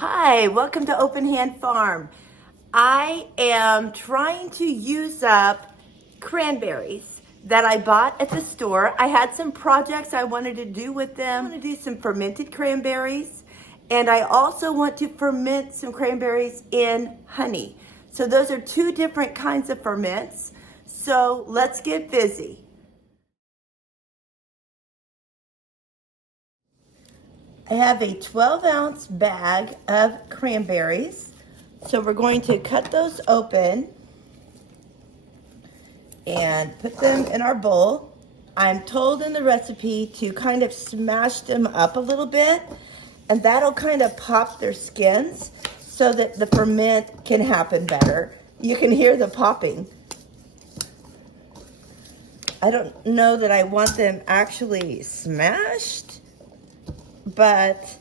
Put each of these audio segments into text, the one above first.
Hi, welcome to Open Hand Farm. I am trying to use up cranberries that I bought at the store. I had some projects I wanted to do with them. I want to do some fermented cranberries, and I also want to ferment some cranberries in honey. So those are two different kinds of ferments. So let's get busy. I have a 12-ounce bag of cranberries. So we're going to cut those open and put them in our bowl. I'm told in the recipe to kind of smash them up a little bit, and that'll kind of pop their skins so that the ferment can happen better. You can hear the popping. I don't know that I want them actually smashed, but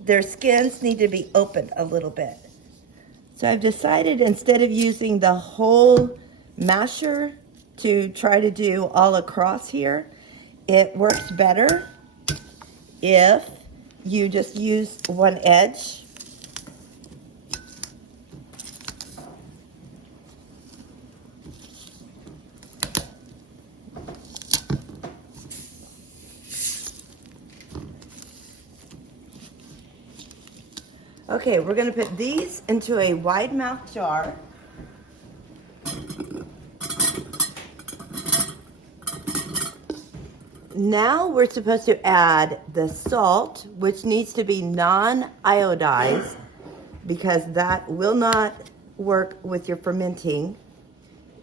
their skins need to be opened a little bit. So I've decided instead of using the whole masher to try to do all across here, it works better if you just use one edge. Okay, we're gonna put these into a wide mouth jar. Now we're supposed to add the salt, which needs to be non-iodized because that will not work with your fermenting.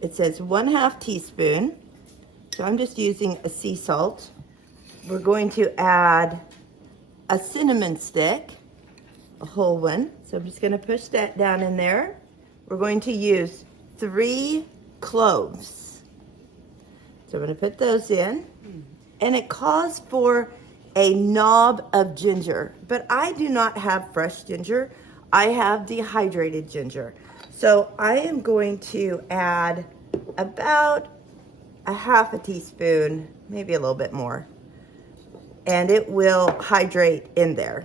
It says 1/2 teaspoon, so I'm just using a sea salt. We're going to add a cinnamon stick, a whole one. So I'm just going to push that down in there. We're going to use 3 cloves. So I'm going to put those in. And it calls for a knob of ginger, but I do not have fresh ginger. I have dehydrated ginger. So I am going to add about 1/2 teaspoon, maybe a little bit more, and it will hydrate in there.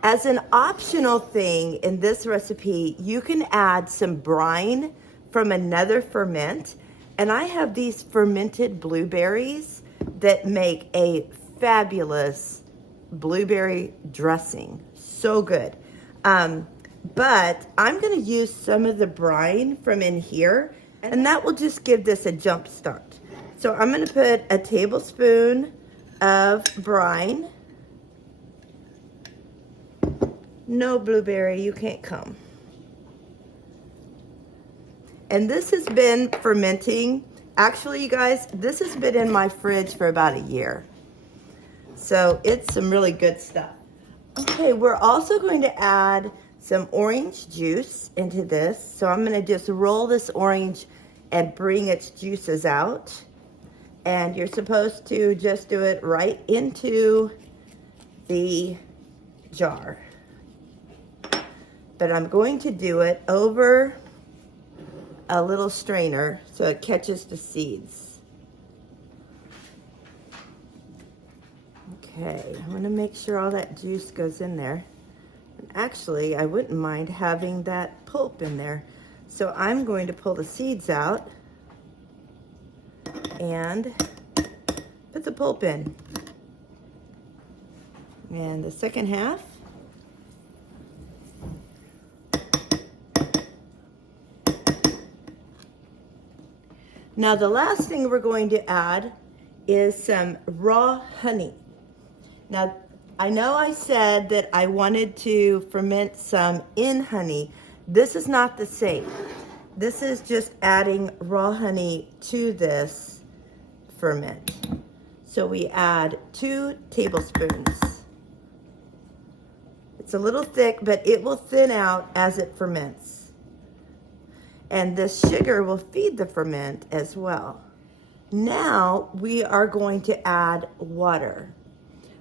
As an optional thing in this recipe, you can add some brine from another ferment, and I have these fermented blueberries that make a fabulous blueberry dressing. So good. But I'm going to use some of the brine from in here, and that will just give this a jump start. So I'm going to put a tablespoon of brine. No, blueberry, you can't come. And this has been fermenting. Actually, you guys, this has been in my fridge for about a year. So it's some really good stuff. Okay, we're also going to add some orange juice into this. So I'm going to just roll this orange and bring its juices out. And you're supposed to just do it right into the jar. But I'm going to do it over a little strainer so it catches the seeds. Okay, I want to make sure all that juice goes in there. And actually, I wouldn't mind having that pulp in there. So I'm going to pull the seeds out and put the pulp in. And the second half. Now the last thing we're going to add is some raw honey. Now I know I said that I wanted to ferment some in honey. This is not the same. This is just adding raw honey to this ferment. So we add 2 tablespoons. It's a little thick, but it will thin out as it ferments. And this sugar will feed the ferment as well. Now we are going to add water.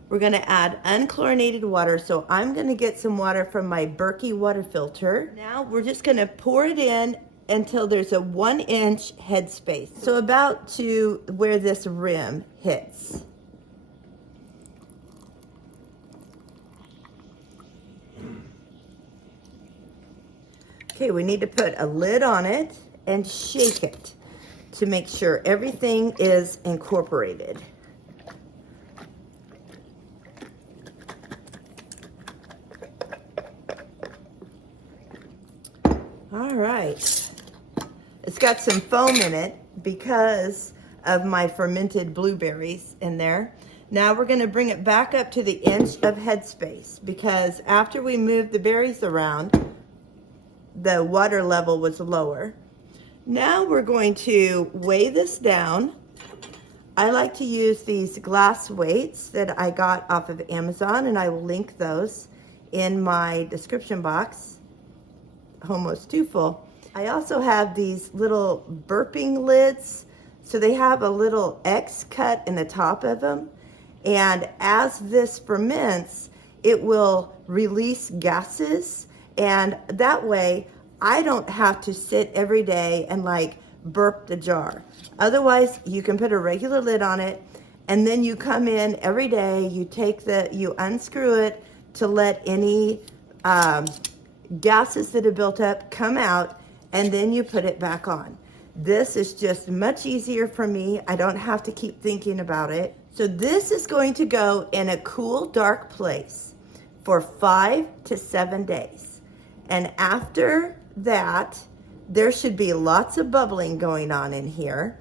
We're going to add unchlorinated water. So I'm going to get some water from my Berkey water filter. Now we're just going to pour it in until there's a 1-inch headspace. So about to where this rim hits. Okay, we need to put a lid on it and shake it to make sure everything is incorporated. All right. It's got some foam in it because of my fermented blueberries in there. Now we're going to bring it back up to the inch of headspace because after we moved the berries around, the water level was lower. Now we're going to weigh this down. I like to use these glass weights that I got off of Amazon, and I will link those in my description box. Almost too full. I also have these little burping lids. So they have a little X cut in the top of them. And as this ferments, it will release gases. And that way, I don't have to sit every day and like burp the jar. Otherwise, you can put a regular lid on it. And then you come in every day, you unscrew it to let any gases that have built up come out, and then you put it back on. This is just much easier for me. I don't have to keep thinking about it. So this is going to go in a cool, dark place for 5 to 7 days. And after that, there should be lots of bubbling going on in here.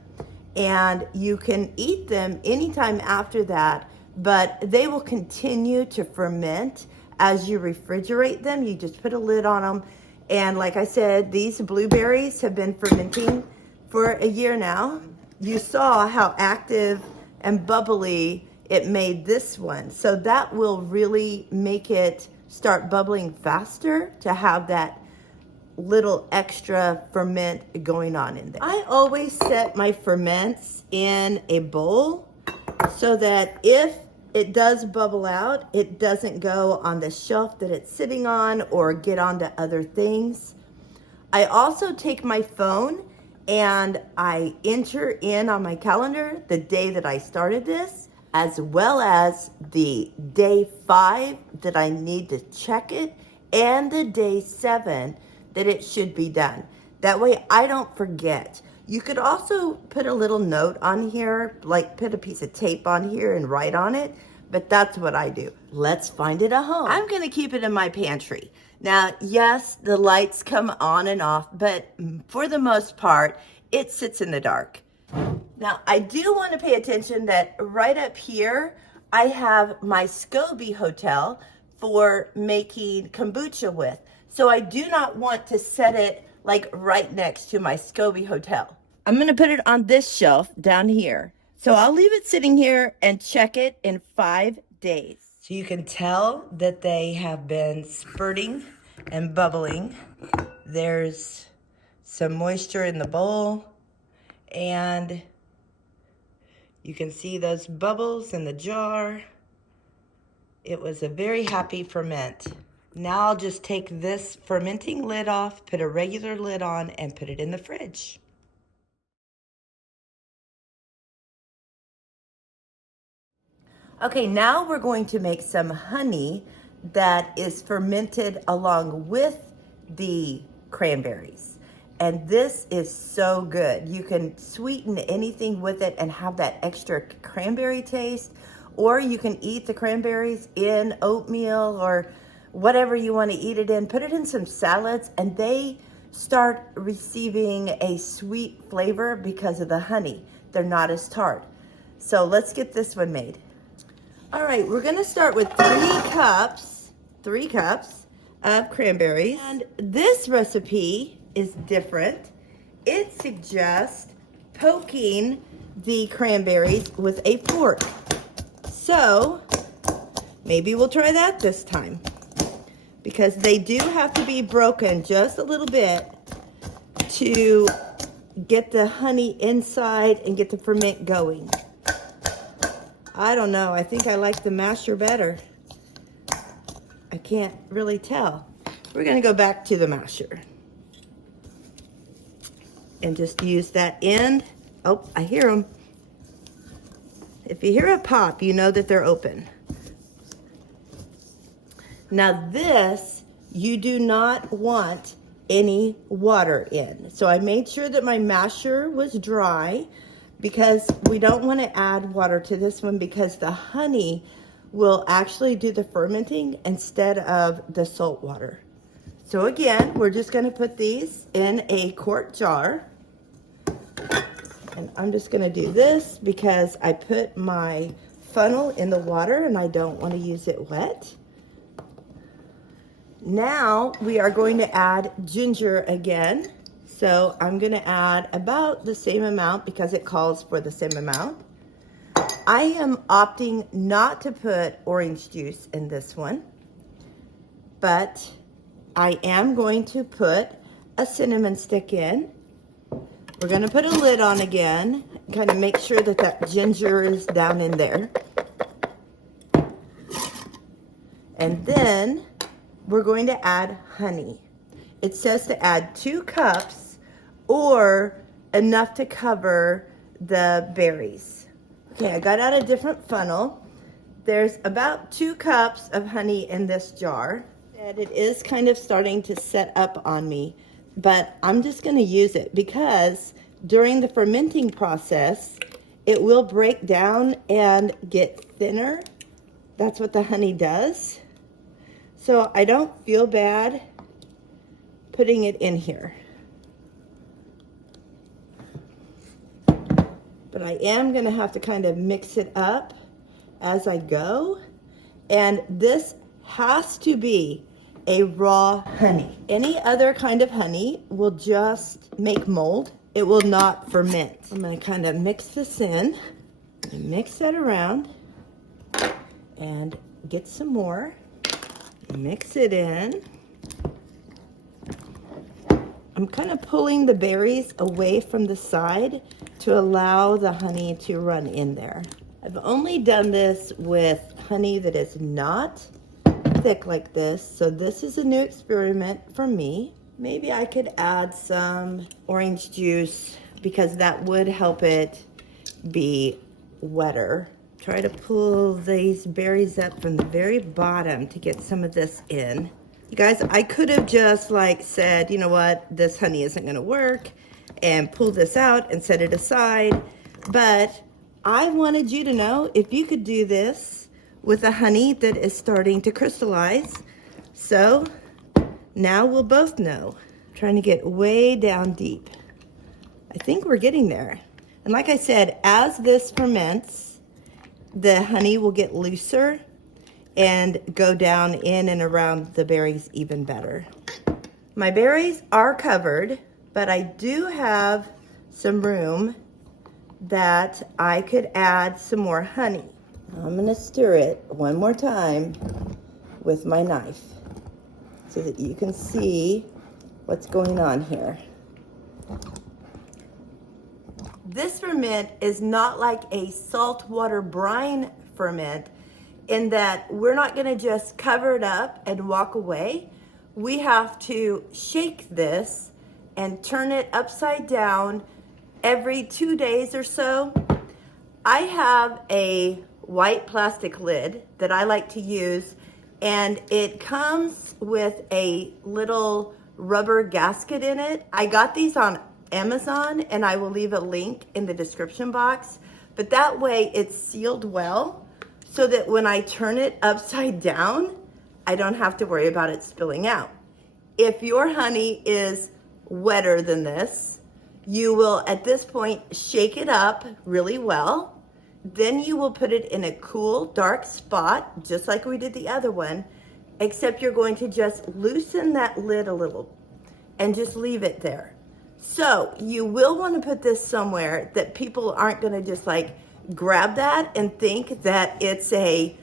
And you can eat them anytime after that, but they will continue to ferment as you refrigerate them. You just put a lid on them. And like I said, these blueberries have been fermenting for a year now. You saw how active and bubbly it made this one. So that will really make it start bubbling faster to have that little extra ferment going on in there. I always set my ferments in a bowl so that if it does bubble out, it doesn't go on the shelf that it's sitting on or get onto other things. I also take my phone and I enter in on my calendar the day that I started this, as well as the day 5 that I need to check it, and the day 7 that it should be done. That way I don't forget. You could also put a little note on here, like put a piece of tape on here and write on it, but that's what I do. Let's find it a home. I'm gonna keep it in my pantry. Now, yes, the lights come on and off, but for the most part, it sits in the dark. Now, I do want to pay attention that right up here, I have my SCOBY hotel for making kombucha with. So I do not want to set it like right next to my SCOBY hotel. I'm going to put it on this shelf down here. So I'll leave it sitting here and check it in 5 days. So you can tell that they have been spurting and bubbling. There's some moisture in the bowl, and you can see those bubbles in the jar. It was a very happy ferment. Now I'll just take this fermenting lid off, put a regular lid on, and put it in the fridge. Okay, now we're going to make some honey that is fermented along with the cranberries. And this is so good. You can sweeten anything with it and have that extra cranberry taste, or you can eat the cranberries in oatmeal or whatever you want to eat it in. Put it in some salads and they start receiving a sweet flavor because of the honey. They're not as tart. So let's get this one made. All right, we're gonna start with 3 cups of cranberries. And this recipe is different. It suggests poking the cranberries with a fork. So maybe we'll try that this time, because they do have to be broken just a little bit to get the honey inside and get the ferment going. I don't know, I think I like the masher better. I can't really tell. We're gonna go back to the masher and just use that end. Oh, I hear them. If you hear a pop, you know that they're open. Now this, you do not want any water in. So I made sure that my masher was dry because we don't want to add water to this one because the honey will actually do the fermenting instead of the salt water. So again, we're just going to put these in a quart jar. And I'm just going to do this because I put my funnel in the water and I don't want to use it wet. Now we are going to add ginger again. So I'm going to add about the same amount because it calls for the same amount. I am opting not to put orange juice in this one, but I am going to put a cinnamon stick in. We're going to put a lid on again, kind of make sure that that ginger is down in there. And then we're going to add honey. It says to add 2 cups or enough to cover the berries. Okay, I got out a different funnel. There's about 2 cups of honey in this jar. And it is kind of starting to set up on me, but I'm just going to use it because during the fermenting process, it will break down and get thinner. That's what the honey does. So I don't feel bad putting it in here. But I am going to have to kind of mix it up as I go. And this has to be a raw honey. Any other kind of honey will just make mold. It will not ferment. I'm going to kind of mix this in and mix that around and get some more. Mix it in. I'm kind of pulling the berries away from the side to allow the honey to run in there. I've only done this with honey that is not thick like this, so this is a new experiment for me. Maybe I could add some orange juice because that would help it be wetter. Try to pull these berries up from the very bottom to get some of this in. You guys, I could have just like said, you know what, this honey isn't going to work and pull this out and set it aside. But I wanted you to know if you could do this with a honey that is starting to crystallize. So now we'll both know. I'm trying to get way down deep. I think we're getting there. And like I said, as this ferments, the honey will get looser and go down in and around the berries even better. My berries are covered, but I do have some room that I could add some more honey. I'm gonna stir it one more time with my knife so that you can see what's going on here. This ferment is not like a saltwater brine ferment in that we're not going to just cover it up and walk away. We have to shake this and turn it upside down every 2 days or so. I have a white plastic lid that I like to use, and it comes with a little rubber gasket in it. I got these on Amazon, and I will leave a link in the description box, but that way it's sealed well so that when I turn it upside down, I don't have to worry about it spilling out. If your honey is wetter than this, you will at this point shake it up really well. Then you will put it in a cool, dark spot, just like we did the other one, except you're going to just loosen that lid a little and just leave it there. So you will want to put this somewhere that people aren't going to just like grab that and think that it's a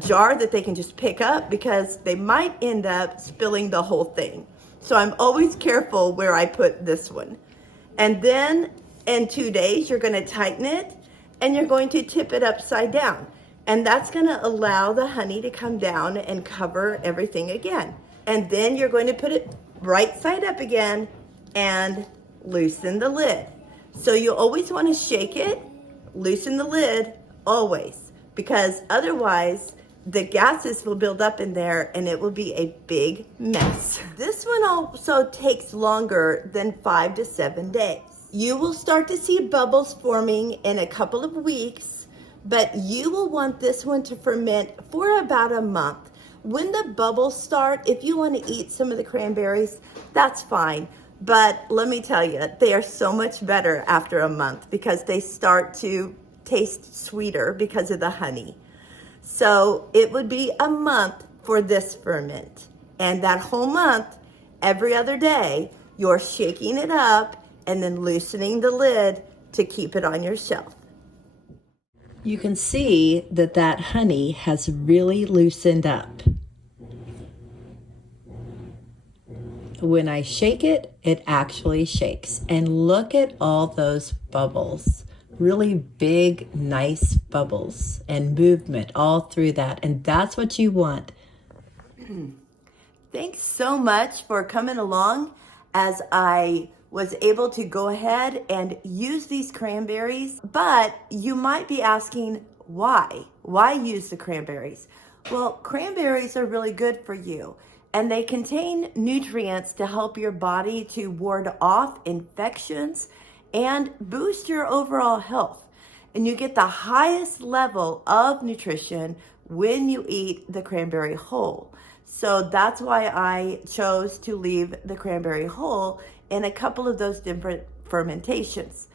jar that they can just pick up, because they might end up spilling the whole thing. So I'm always careful where I put this one. And then in 2 days, you're going to tighten it and you're going to tip it upside down. And that's going to allow the honey to come down and cover everything again. And then you're going to put it right side up again and loosen the lid. So you always want to shake it, loosen the lid always, because otherwise the gases will build up in there and it will be a big mess. This one also takes longer than 5 to 7 days. You will start to see bubbles forming in a couple of weeks, but you will want this one to ferment for about a month. When the bubbles start, if you want to eat some of the cranberries, that's fine. But let me tell you, they are so much better after a month because they start to taste sweeter because of the honey. So it would be a month for this ferment. And that whole month, every other day, you're shaking it up and then loosening the lid to keep it on your shelf. You can see that that honey has really loosened up. When I shake it, it actually shakes. And look at all those bubbles. Really big, nice bubbles and movement all through that. And that's what you want. Thanks so much for coming along as I was able to go ahead and use these cranberries. But you might be asking, why? Why use the cranberries? Well, cranberries are really good for you. And they contain nutrients to help your body to ward off infections and boost your overall health. And you get the highest level of nutrition when you eat the cranberry whole. So that's why I chose to leave the cranberry whole in a couple of those different fermentations.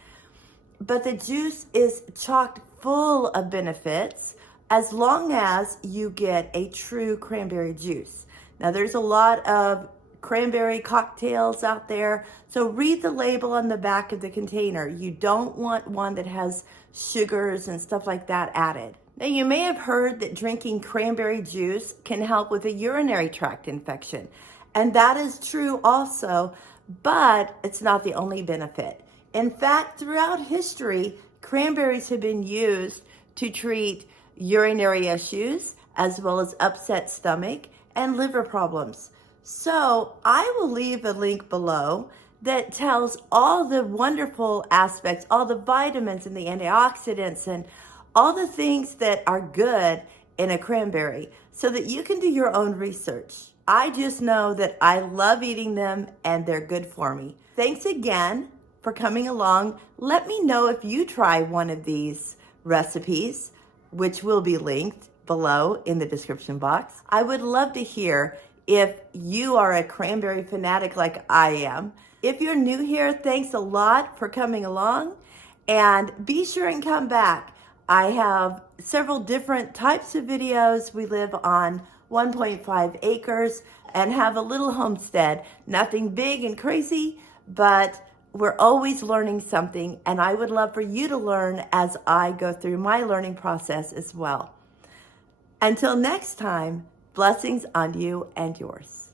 But the juice is chock full of benefits as long as you get a true cranberry juice. Now, there's a lot of cranberry cocktails out there, so read the label on the back of the container. You don't want one that has sugars and stuff like that added. Now, you may have heard that drinking cranberry juice can help with a urinary tract infection, and that is true also, but it's not the only benefit. In fact, throughout history, cranberries have been used to treat urinary issues as well as upset stomach and liver problems. So I will leave a link below that tells all the wonderful aspects, all the vitamins and the antioxidants and all the things that are good in a cranberry so that you can do your own research. I just know that I love eating them and they're good for me. Thanks again for coming along. Let me know if you try one of these recipes, which will be linked below in the description box. I would love to hear if you are a cranberry fanatic like I am. If you're new here, thanks a lot for coming along, and be sure and come back. I have several different types of videos. We live on 1.5 acres and have a little homestead. Nothing big and crazy, but we're always learning something, and I would love for you to learn as I go through my learning process as well. Until next time, blessings on you and yours.